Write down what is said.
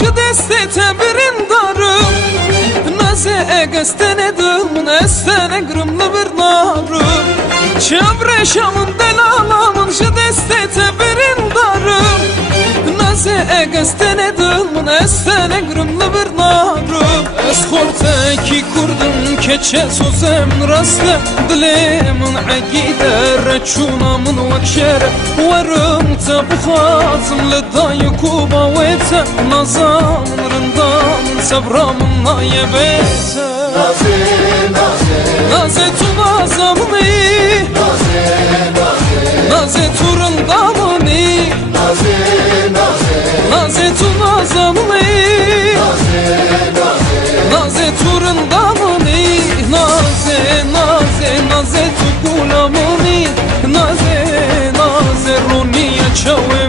şu destete birindarım Naze egestene dılmın estene gırımlı bir narım Çevre şamın delalamın şu destete birindarım Naze egestene dılmın estene gırımlı bir narım Eskorteki kurdum keçe sozem rastı Dilimin agide reçunamın vakşere Varım tabuhatım lidayı kuba vete Nazamın rındamın sabramın nayebete Naze, naze Naze tu nazamını Naze tu rındamını Naze, naze Naze tu nazamını Naze tu rındamını Naze, naze, naze tu kulamını Naze, naze runiye çawe